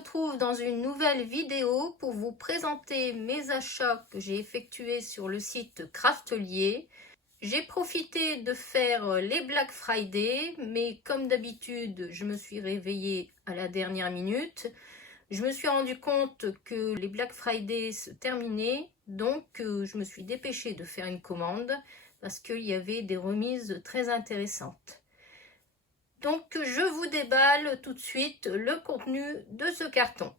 retrouve dans une nouvelle vidéo pour vous présenter mes achats que j'ai effectués sur le site Craftelier. J'ai profité de faire les Black Friday, mais comme d'habitude, je me suis réveillée à la dernière minute. Je me suis rendu compte que les Black Friday se terminaient, donc je me suis dépêchée de faire une commande parce qu'il y avait des remises très intéressantes. Donc je vous déballe tout de suite le contenu de ce carton.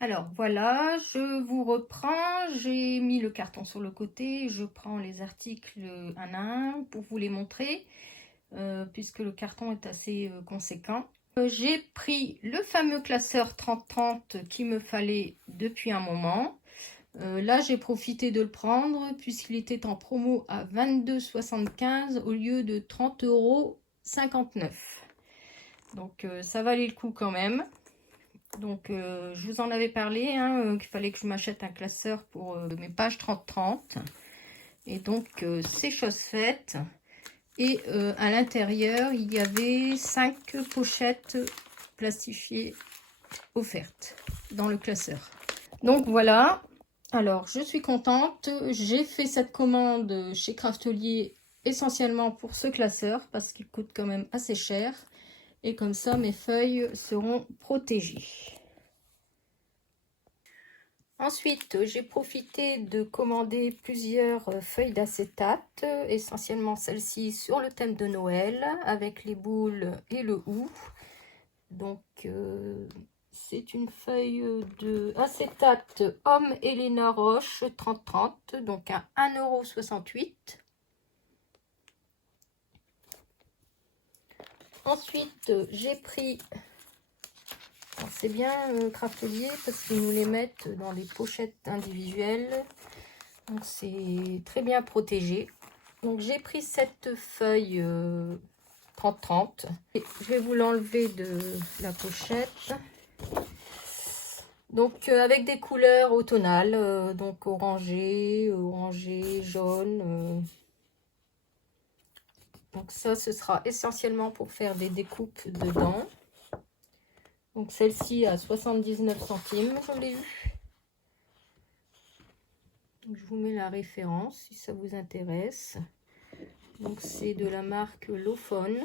Alors voilà, je vous reprends, j'ai mis le carton sur le côté, je prends les articles un à un pour vous les montrer, puisque le carton est assez conséquent. J'ai pris le fameux classeur 30-30 qu'il me fallait depuis un moment. Là, j'ai profité de le prendre puisqu'il était en promo à 22,75 au lieu de 30,59 €. Donc, ça valait le coup quand même. Donc, je vous en avais parlé, qu'il fallait que je m'achète un classeur pour mes pages 30-30. Et donc, c'est chose faite. Et à l'intérieur, il y avait 5 pochettes plastifiées offertes dans le classeur. Donc, voilà. Alors, je suis contente. J'ai fait cette commande chez Craftelier essentiellement pour ce classeur parce qu'il coûte quand même assez cher. Et comme ça, mes feuilles seront protégées. Ensuite, j'ai profité de commander plusieurs feuilles d'acétate, essentiellement celle-ci sur le thème de Noël, avec les boules et le hou. Donc, c'est une feuille de acétate Homme Elena Roche 30-30, donc à 1,68 €. Ensuite, j'ai pris, c'est bien Craftelier parce qu'ils nous les mettent dans les pochettes individuelles, donc c'est très bien protégé. Donc j'ai pris cette feuille 30-30 et je vais vous l'enlever de la pochette. Donc avec des couleurs automnales, donc orangé, jaune. Donc ça, ce sera essentiellement pour faire des découpes dedans. Donc celle-ci à 79 centimes, je l'ai eu. Donc, je vous mets la référence si ça vous intéresse. Donc c'est de la marque Lofon.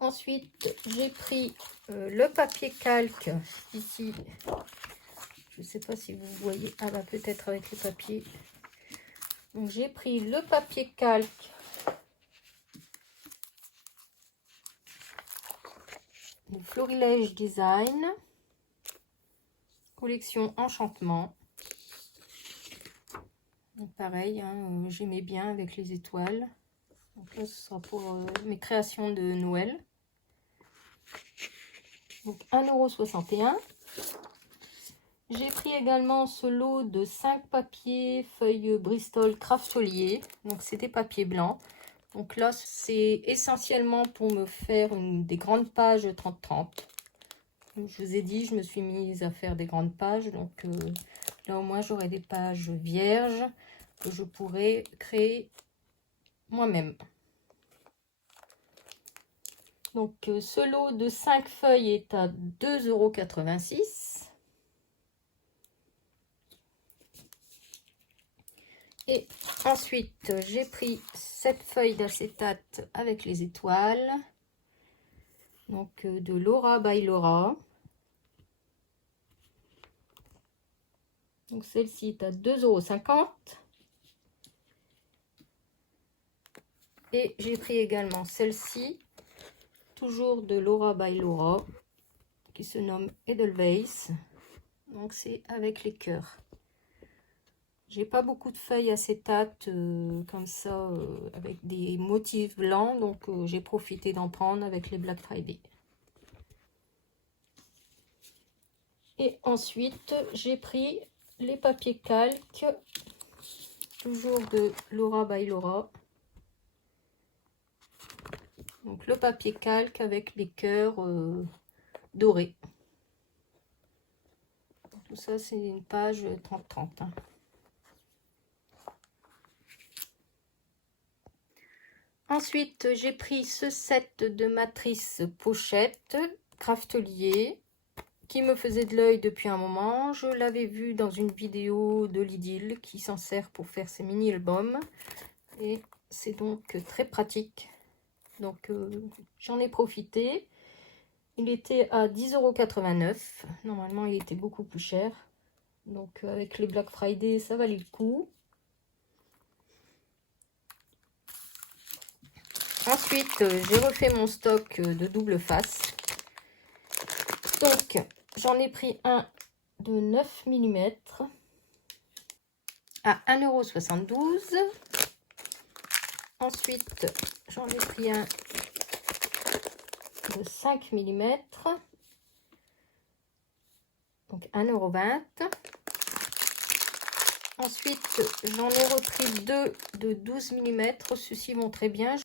Ensuite, j'ai pris le papier calque ici. Je ne sais pas si vous voyez. Ah bah peut-être avec les papiers. Donc j'ai pris le papier calque de Florilège Design, collection Enchantement. Donc pareil, j'aimais bien avec les étoiles. Donc là, ce sera pour mes créations de Noël. Donc 1,61 €. J'ai pris également ce lot de 5 papiers feuilles Bristol Craftelier. Donc c'est des papiers blancs. Donc là, c'est essentiellement pour me faire des grandes pages 30-30. Je vous ai dit, je me suis mise à faire des grandes pages. Donc là, au moins, j'aurai des pages vierges que je pourrai créer moi-même. Donc ce lot de 5 feuilles est à 2,86 €. Et ensuite, j'ai pris cette feuille d'acétate avec les étoiles. Donc de Laura by Laura. Donc celle-ci est à 2,50 €. Et j'ai pris également celle-ci, toujours de Laura by Laura, qui se nomme Edelweiss. Donc c'est avec les cœurs. J'ai pas beaucoup de feuilles acétate comme ça, avec des motifs blancs, donc j'ai profité d'en prendre avec les Black Friday. Et ensuite, j'ai pris les papiers calques, toujours de Laura by Laura. Donc le papier calque avec les cœurs dorés. Tout ça, c'est une page 30-30. Ensuite, j'ai pris ce set de matrice pochette Craftelier qui me faisait de l'œil depuis un moment. Je l'avais vu dans une vidéo de Lidl qui s'en sert pour faire ses mini-albums. Et c'est donc très pratique. Donc j'en ai profité. Il était à 10,89 €. Normalement, il était beaucoup plus cher. Donc avec les Black Friday, ça valait le coup. Ensuite, j'ai refait mon stock de double face. Donc, j'en ai pris un de 9 mm à 1,72 €. Ensuite, j'en ai pris un de 5 mm, donc 1,20 €. Ensuite, j'en ai repris deux de 12 mm. Ceux-ci vont très bien.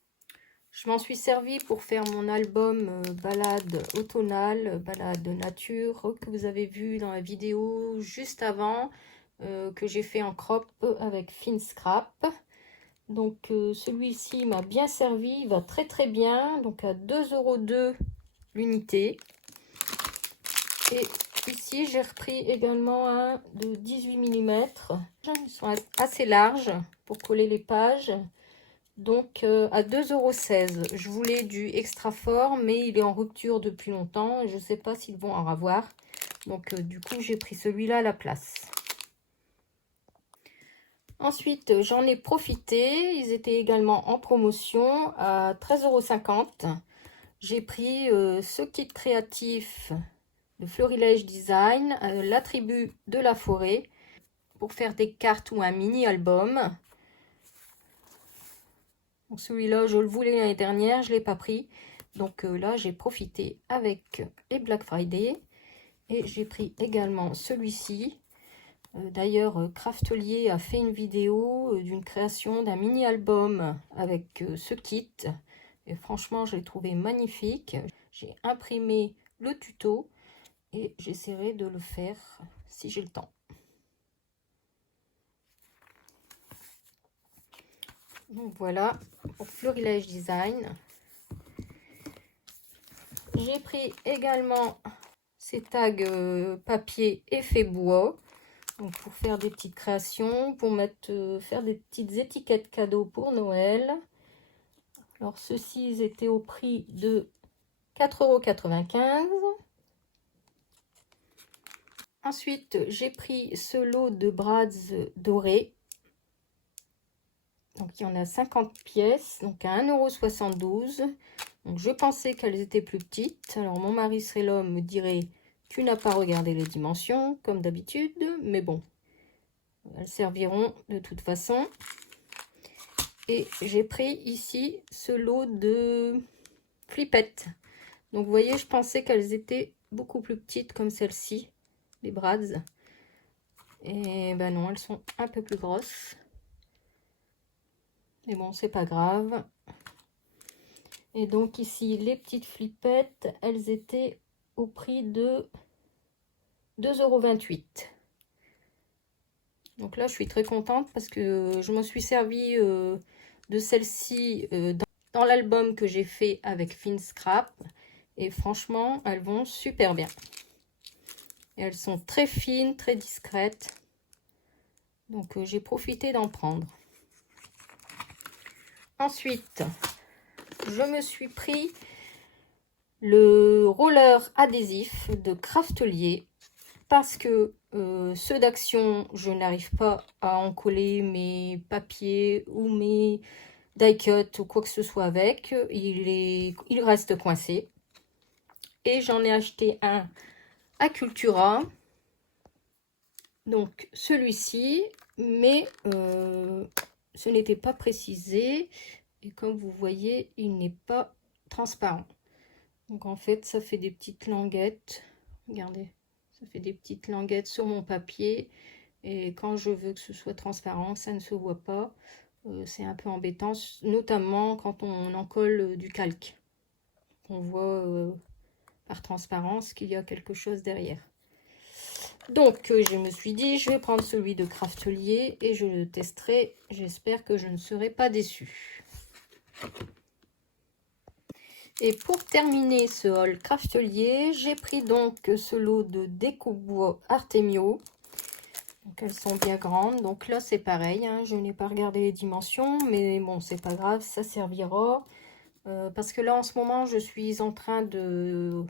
Je m'en suis servi pour faire mon album balade automnale, balade nature, que vous avez vu dans la vidéo juste avant, que j'ai fait en crop avec Finscrap. Donc celui-ci m'a bien servi, il va très très bien, donc à 2,02 € l'unité. Et ici j'ai repris également un de 18 mm. Ils sont assez larges pour coller les pages. Donc à 2,16 €. Je voulais du extra fort, mais il est en rupture depuis longtemps. Et je ne sais pas s'ils vont en avoir. Donc du coup, j'ai pris celui-là à la place. Ensuite, j'en ai profité. Ils étaient également en promotion à 13,50 €. J'ai pris ce kit créatif de Florilège Design, la tribu de la forêt, pour faire des cartes ou un mini-album. Celui-là, je le voulais l'année dernière, je ne l'ai pas pris. Donc là, j'ai profité avec les Black Friday. Et j'ai pris également celui-ci. D'ailleurs, Craftelier a fait une vidéo d'une création d'un mini-album avec ce kit. Et franchement, je l'ai trouvé magnifique. J'ai imprimé le tuto et j'essaierai de le faire si j'ai le temps. Donc voilà pour Florilège Design. J'ai pris également ces tags papier effet bois, donc pour faire des petites créations, pour mettre, faire des petites étiquettes cadeaux pour Noël. Alors ceux-ci, ils étaient au prix de 4,95 €. Ensuite, j'ai pris ce lot de brads dorés. Donc il y en a 50 pièces, donc à 1,72 €. Donc je pensais qu'elles étaient plus petites. Alors mon mari serait l'homme, me dirait: tu n'as pas regardé les dimensions, comme d'habitude. Mais bon, elles serviront de toute façon. Et j'ai pris ici ce lot de flippettes. Donc vous voyez, je pensais qu'elles étaient beaucoup plus petites comme celle-ci, les brads. Et ben non, elles sont un peu plus grosses. Mais bon, c'est pas grave. Et donc ici, les petites flippettes, elles étaient au prix de 2,28 €. Donc là, je suis très contente parce que je m'en suis servi de celle-ci dans l'album que j'ai fait avec Finscrap. Et franchement, elles vont super bien. Et elles sont très fines, très discrètes. Donc j'ai profité d'en prendre. Ensuite, je me suis pris le roller adhésif de Craftelier parce que ceux d'Action, je n'arrive pas à en coller mes papiers ou mes die-cut ou quoi que ce soit avec. Il reste coincé. Et j'en ai acheté un à Cultura. Donc celui-ci, mais ce n'était pas précisé. Et comme vous voyez, il n'est pas transparent. Donc en fait, ça fait des petites languettes. Regardez, ça fait des petites languettes sur mon papier. Et quand je veux que ce soit transparent, ça ne se voit pas. C'est un peu embêtant, notamment quand on en colle du calque. On voit par transparence qu'il y a quelque chose derrière. Donc je me suis dit, je vais prendre celui de Craftelier et je le testerai. J'espère que je ne serai pas déçue. Et pour terminer ce haul craftelier, j'ai pris donc ce lot de découpe-bois Artemio. Donc elles sont bien grandes. Donc là c'est pareil, hein, je n'ai pas regardé les dimensions, mais bon c'est pas grave, ça servira. Parce que là en ce moment je suis en train de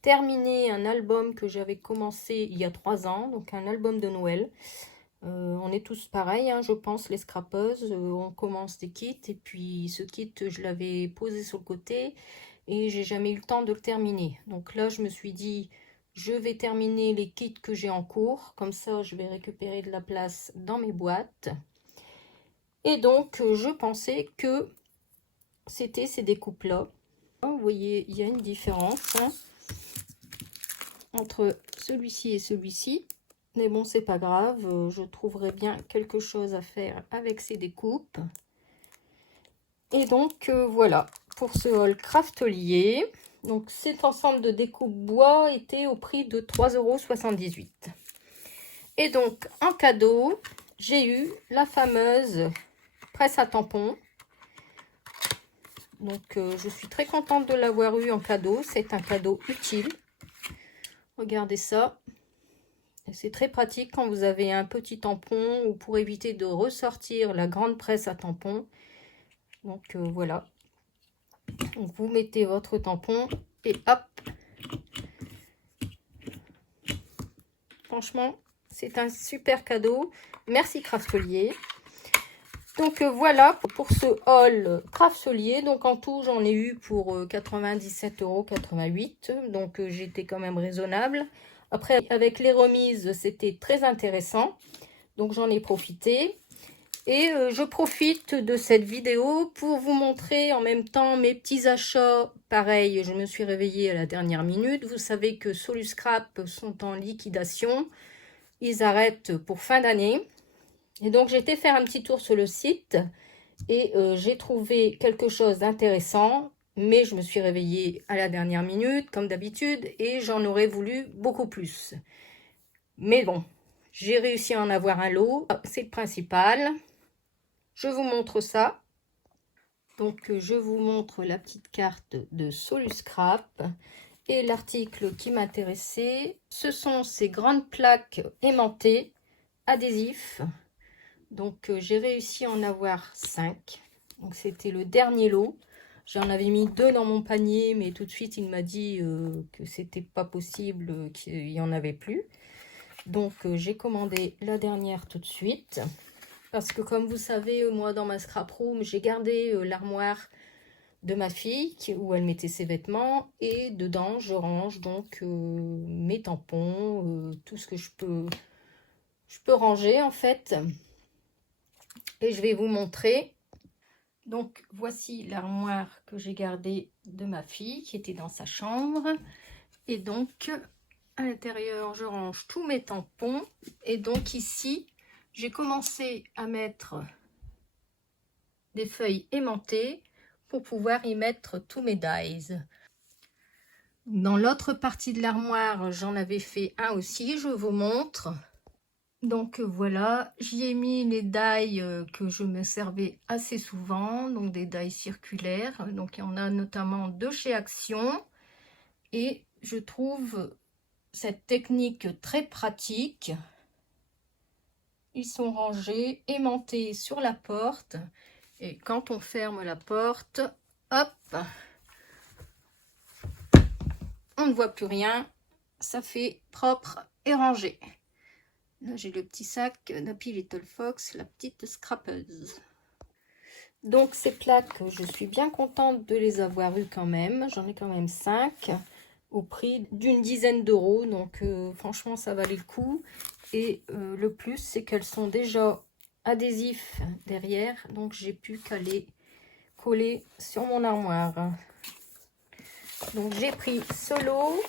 terminer un album que j'avais commencé il y a 3 ans, donc un album de Noël. On est tous pareils, hein, je pense, les scrapeuses. On commence des kits et puis ce kit je l'avais posé sur le côté et j'ai jamais eu le temps de le terminer. Donc là je me suis dit je vais terminer les kits que j'ai en cours, comme ça je vais récupérer de la place dans mes boîtes. Et donc je pensais que c'était ces découpes là. Vous voyez, il y a une différence, hein, entre celui-ci et celui-ci. Mais bon, c'est pas grave, je trouverai bien quelque chose à faire avec ces découpes. Et donc, voilà, pour ce haul craftelier. Donc, cet ensemble de découpes bois était au prix de 3,78 €. Et donc, en cadeau, j'ai eu la fameuse presse à tampons. Donc, je suis très contente de l'avoir eu en cadeau. C'est un cadeau utile. Regardez ça. C'est très pratique quand vous avez un petit tampon ou pour éviter de ressortir la grande presse à tampons. Donc voilà. Donc, vous mettez votre tampon et hop. Franchement, c'est un super cadeau. Merci Craftelier. Donc voilà pour ce haul Craftelier. Donc en tout, j'en ai eu pour 97,88 €. Donc j'étais quand même raisonnable. Après, avec les remises, c'était très intéressant. Donc j'en ai profité. Et je profite de cette vidéo pour vous montrer en même temps mes petits achats. Pareil, je me suis réveillée à la dernière minute. Vous savez que Soluscrap sont en liquidation. Ils arrêtent pour fin d'année. Et donc j'ai été faire un petit tour sur le site. Et j'ai trouvé quelque chose d'intéressant. Mais je me suis réveillée à la dernière minute, comme d'habitude. Et j'en aurais voulu beaucoup plus. Mais bon, j'ai réussi à en avoir un lot. C'est le principal. Je vous montre ça. Donc, je vous montre la petite carte de Soluscrap. Et l'article qui m'intéressait, ce sont ces grandes plaques aimantées, adhésifs. Donc, j'ai réussi à en avoir 5. Donc, c'était le dernier lot. J'en avais mis 2 dans mon panier, mais tout de suite, il m'a dit que c'était pas possible, qu'il n'y en avait plus. Donc, j'ai commandé la dernière tout de suite. Parce que comme vous savez, moi dans ma scrap room, j'ai gardé l'armoire de ma fille où elle mettait ses vêtements. Et dedans, je range donc mes tampons, tout ce que je peux ranger en fait. Et je vais vous montrer. Donc voici l'armoire que j'ai gardée de ma fille qui était dans sa chambre. Et donc à l'intérieur, je range tous mes tampons. Et donc ici, j'ai commencé à mettre des feuilles aimantées pour pouvoir y mettre tous mes dies. Dans l'autre partie de l'armoire, j'en avais fait un aussi, je vous montre. Donc voilà, j'y ai mis les dies que je me servais assez souvent, donc des dies circulaires. Donc il y en a notamment de chez Action. Et je trouve cette technique très pratique. Ils sont rangés, aimantés sur la porte. Et quand on ferme la porte, hop, on ne voit plus rien. Ça fait propre et rangé. Là, j'ai le petit sac d'Happy Little Fox, la petite scrapeuse. Donc, ces plaques, je suis bien contente de les avoir eues quand même. J'en ai quand même 5 au prix d'une dizaine d'euros. Donc, franchement, ça valait le coup. Et le plus, c'est qu'elles sont déjà adhésifs derrière. Donc, j'ai pu qu'à les coller sur mon armoire. Donc, j'ai pris ce lot.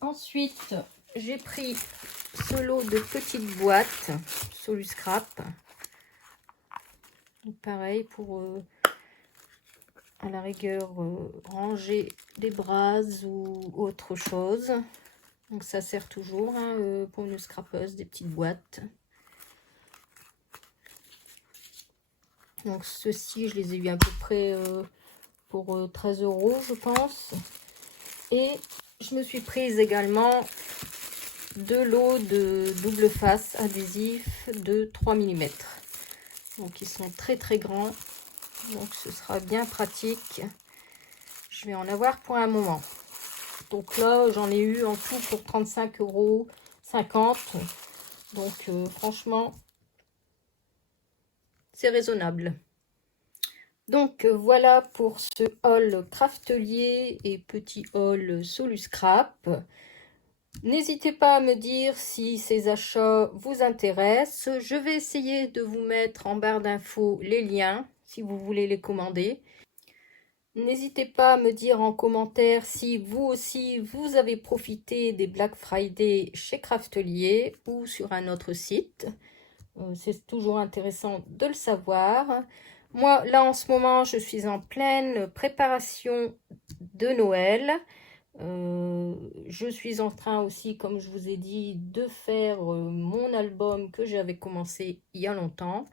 Ensuite, j'ai pris ce lot de petites boîtes Soluscrap. Pareil pour à la rigueur ranger des braises ou autre chose. Donc ça sert toujours hein, pour une scrapeuse, des petites boîtes. Donc ceux-ci, je les ai eu à peu près pour 13 € je pense. Et je me suis prise également de l'eau de double face adhésif de 3 mm. Donc ils sont très très grands. Donc ce sera bien pratique. Je vais en avoir pour un moment. Donc là j'en ai eu en tout pour 35,50 €. Donc franchement c'est raisonnable. Donc voilà pour ce haul Craftelier et petit haul Soluscrap. N'hésitez pas à me dire si ces achats vous intéressent. Je vais essayer de vous mettre en barre d'infos les liens si vous voulez les commander. N'hésitez pas à me dire en commentaire si vous aussi vous avez profité des Black Friday chez Craftelier ou sur un autre site. C'est toujours intéressant de le savoir. Moi, là, en ce moment, je suis en pleine préparation de Noël. Je suis en train aussi, comme je vous ai dit, de faire mon album que j'avais commencé il y a longtemps.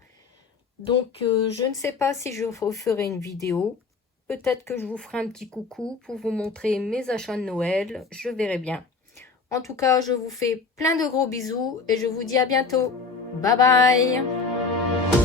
Donc, je ne sais pas si je referai une vidéo. Peut-être que je vous ferai un petit coucou pour vous montrer mes achats de Noël. Je verrai bien. En tout cas, je vous fais plein de gros bisous et je vous dis à bientôt. Bye bye!